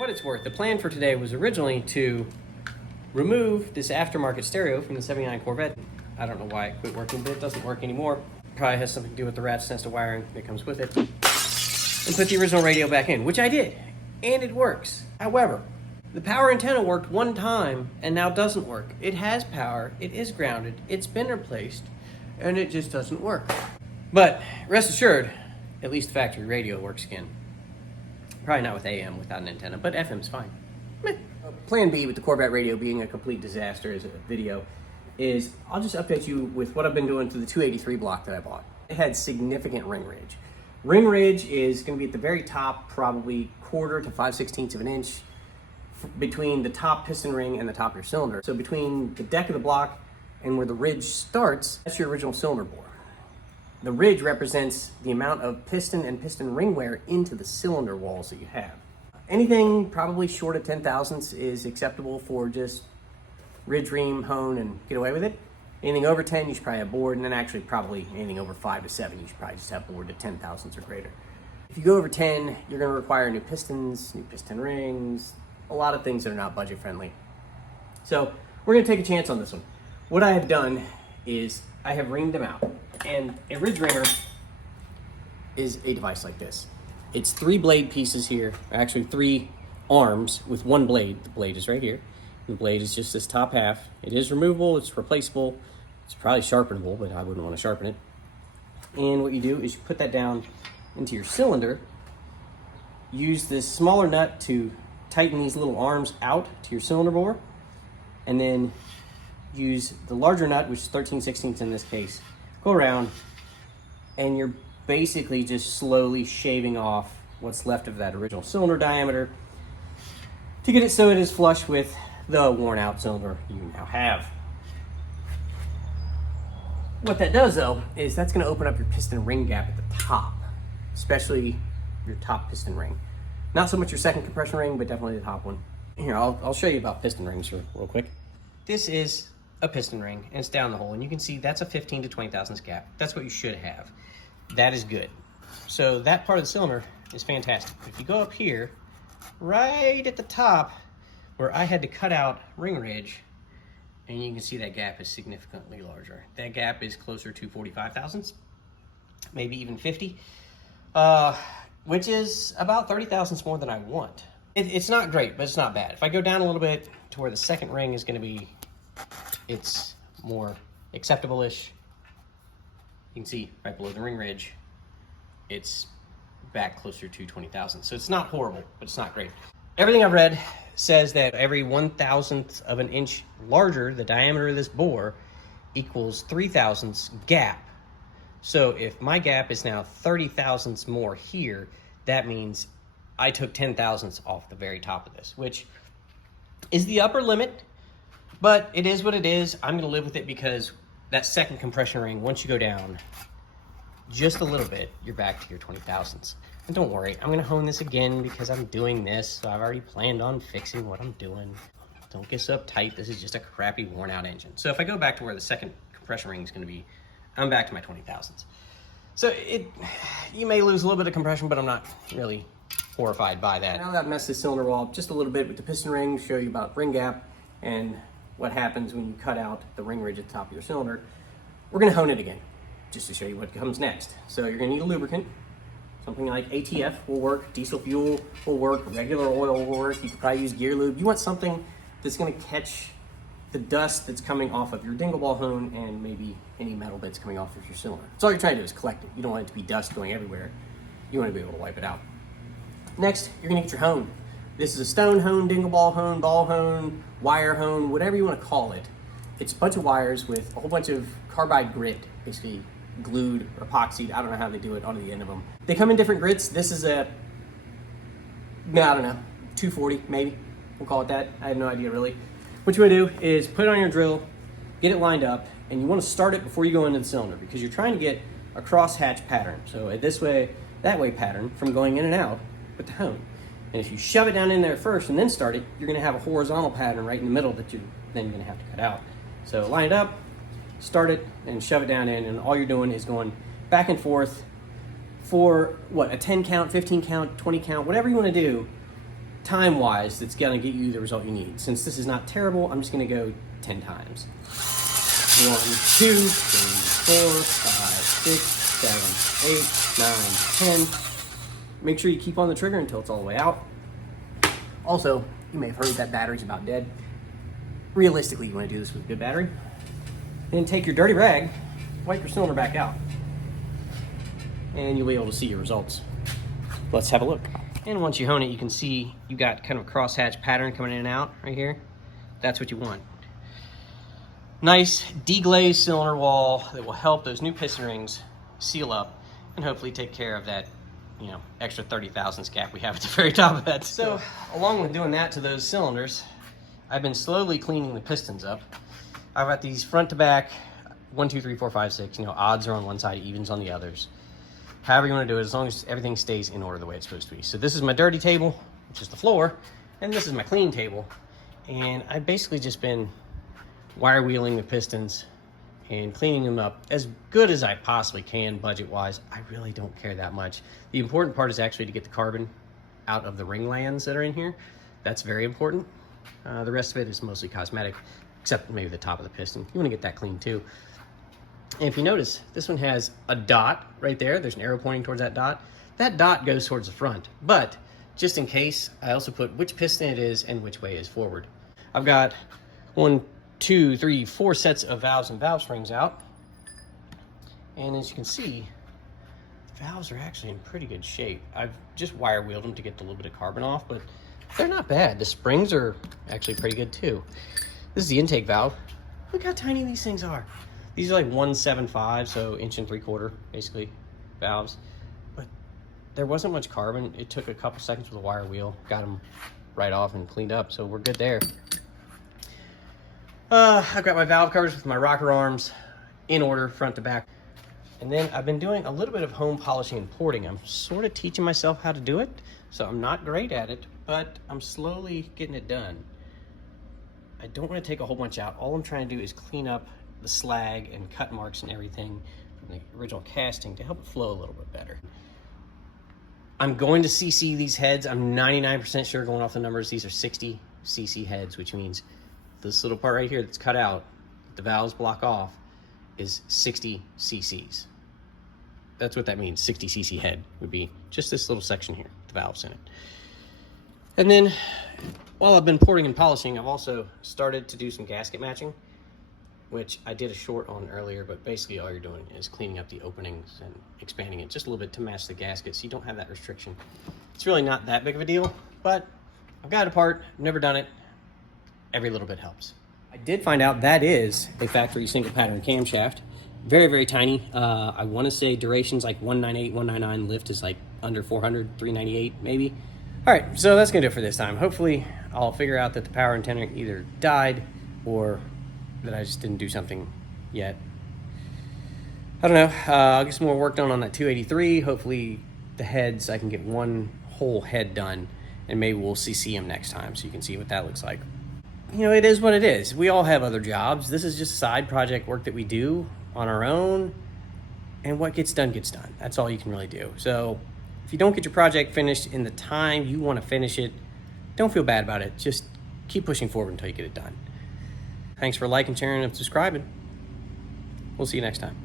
what it's worth, the plan for today was originally to remove this aftermarket stereo from the '79 Corvette. I don't know why it quit working, but it doesn't work anymore. Probably has something to do with the rat's nest of wiring that comes with it. And put the original radio back in, which I did, and it works. However, the power antenna worked one time and now doesn't work. It has power, it is grounded, it's been replaced, and it just doesn't work. But rest assured, at least factory radio works again. Probably not with AM without an antenna, but FM's fine. Plan B with the Corvette radio being a complete disaster as a video is I'll just update you with what I've been doing to the 283 block that I bought. It had significant ring ridge. Ring ridge is going to be at the very top, probably 1/4 to 5/16 of an inch between the top piston ring and the top of your cylinder. So between the deck of the block and where the ridge starts, that's your original cylinder bore. The ridge represents the amount of piston and piston ring wear into the cylinder walls that you have. Anything probably short of 10 thousandths is acceptable for just ridge, ream, hone, and get away with it. Anything over 10, you should probably have board, and then actually probably anything over 5 to 7, you should probably just have board to 10 thousandths or greater. If you go over 10, you're gonna require new pistons, new piston rings, a lot of things that are not budget friendly. So we're gonna take a chance on this one. What I have done is I have ringed them out, and a ridge ringer is a device like this. It's 3 blade pieces here, actually 3 arms with 1 blade. The blade is right here. The blade is just this top half. It is removable, it's replaceable. It's probably sharpenable, but I wouldn't want to sharpen it. And what you do is you put that down into your cylinder, use this smaller nut to tighten these little arms out to your cylinder bore, and then use the larger nut, which is 13/16 in this case, go around, and you're basically just slowly shaving off what's left of that original cylinder diameter to get it so it is flush with the worn out cylinder you now have. What that does though, is that's gonna open up your piston ring gap at the top, especially your top piston ring. Not so much your second compression ring, but definitely the top one. Here, I'll show you about piston rings real quick. This is a piston ring, and it's down the hole, and you can see that's a 15 to 20 thousandths gap. That's what you should have. That is good. So that part of the cylinder is fantastic. If you go up here, right at the top, where I had to cut out ring ridge, and you can see that gap is significantly larger. That gap is closer to 45 thousandths, maybe even 50, which is about 30 thousandths more than I want. It's not great, but it's not bad. If I go down a little bit to where the second ring is gonna be, it's more acceptable-ish. You can see right below the ring ridge, it's back closer to 20 thousandths. So it's not horrible, but it's not great. Everything I've read says that every 1/1000th of an inch larger the diameter of this bore equals 3 thousandths gap. So if my gap is now 30 thousandths more here, that means I took 10 thousandths off the very top of this, which is the upper limit, but it is what it is. I'm gonna live with it because that second compression ring, once you go down just a little bit, you're back to your 20 thousandths. And don't worry, I'm gonna hone this again because I'm doing this, so I've already planned on fixing what I'm doing. Don't get so uptight, this is just a crappy worn out engine. So if I go back to where the second compression ring is gonna be, I'm back to my 20 thousandths. So you may lose a little bit of compression, but I'm not really horrified by that. Now that I've messed this cylinder wall up just a little bit with the piston ring, show you about ring gap and what happens when you cut out the ring ridge at the top of your cylinder, we're gonna hone it again, just to show you what comes next. So you're gonna need a lubricant. Something like ATF will work, diesel fuel will work, regular oil will work. You could probably use gear lube. You want something that's gonna catch the dust that's coming off of your dingle ball hone and maybe any metal bits coming off of your cylinder. So all you're trying to do is collect it. You don't want it to be dust going everywhere. You want to be able to wipe it out. Next, you're gonna get your hone. This is a stone hone, dingle ball hone, wire hone, whatever you want to call it. It's a bunch of wires with a whole bunch of carbide grit, basically glued or epoxied. I don't know how they do it onto the end of them. They come in different grits. This is a, I don't know, 240 maybe. We'll call it that. I have no idea really. What you want to do is put it on your drill, get it lined up, and you want to start it before you go into the cylinder because you're trying to get a crosshatch pattern. So a this way, that way pattern from going in and out with the hone. And if you shove it down in there first and then start it, you're going to have a horizontal pattern right in the middle that then you're going to have to cut out. So line it up, start it, and shove it down in, and all you're doing is going back and forth for what, a 10 count, 15 count, 20 count, whatever you want to do time-wise that's gonna get you the result you need. Since this is not terrible, I'm just gonna go 10 times. 1, 2, 3, 4, 5, 6, 7, 8, 9, 10. Make sure you keep on the trigger until it's all the way out. Also, you may have heard that battery's about dead. Realistically, you want to do this with a good battery. Then take your dirty rag, wipe your cylinder back out, and you'll be able to see your results. Let's have a look. And once you hone it, you can see you got kind of a crosshatch pattern coming in and out right here. That's what you want. Nice deglazed cylinder wall that will help those new piston rings seal up and hopefully take care of that, you know, extra 30 thousandths gap we have at the very top of that. So along with doing that to those cylinders, I've been slowly cleaning the pistons up. I've got these front to back, 1, 2, 3, 4, 5, 6, you know, odds are on one side, evens on the others. However you want to do it, as long as everything stays in order the way it's supposed to be. So this is my dirty table, which is the floor, and this is my clean table. And I've basically just been wire wheeling the pistons and cleaning them up as good as I possibly can budget-wise. I really don't care that much. The important part is actually to get the carbon out of the ring lands that are in here. That's very important. The rest of it is mostly cosmetic, except maybe the top of the piston. You want to get that clean too. And if you notice, this one has a dot right there. There's an arrow pointing towards that dot. That dot goes towards the front, but just in case, I also put which piston it is and which way is forward. I've got 1, 2, 3, 4 sets of valves and valve springs out. And as you can see, the valves are actually in pretty good shape. I've just wire wheeled them to get a little bit of carbon off, but they're not bad. The springs are actually pretty good too. This is the intake valve. Look how tiny these things are. These are like 1.75, so 1 3/4 basically valves. But there wasn't much carbon. It took a couple seconds with a wire wheel, got them right off and cleaned up, so we're good there. I've got my valve covers with my rocker arms in order, front to back. And then I've been doing a little bit of home polishing and porting. I'm sort of teaching myself how to do it, so I'm not great at it, but I'm slowly getting it done. I don't want to take a whole bunch out. All I'm trying to do is clean up the slag and cut marks and everything from the original casting to help it flow a little bit better. I'm going to CC these heads. I'm 99% sure, going off the numbers, these are 60 CC heads, which means this little part right here that's cut out, the valves block off, is 60 cc's. That's what that means. 60 cc head would be just this little section here, the valves in it. And then while I've been porting and polishing, I've also started to do some gasket matching, which I did a short on earlier, but basically all you're doing is cleaning up the openings and expanding it just a little bit to match the gasket so you don't have that restriction. It's really not that big of a deal, but I've got it apart, never done it. Every little bit helps. I did find out that is a factory single pattern camshaft. Very, very tiny. I want to say duration's like 198, 199. Lift is like under 400, 398 maybe. All right, so that's gonna do it for this time. Hopefully I'll figure out that the power antenna either died or that I just didn't do something yet. I don't know. I'll get some more work done on that 283. Hopefully the heads, I can get one whole head done, and maybe we'll CC them next time so you can see what that looks like. You know, it is what it is. We all have other jobs. This is just side project work that we do on our own, and what gets done gets done. That's all you can really do. So if you don't get your project finished in the time you want to finish it, don't feel bad about it. Just keep pushing forward until you get it done. Thanks for liking, sharing, and subscribing. We'll see you next time.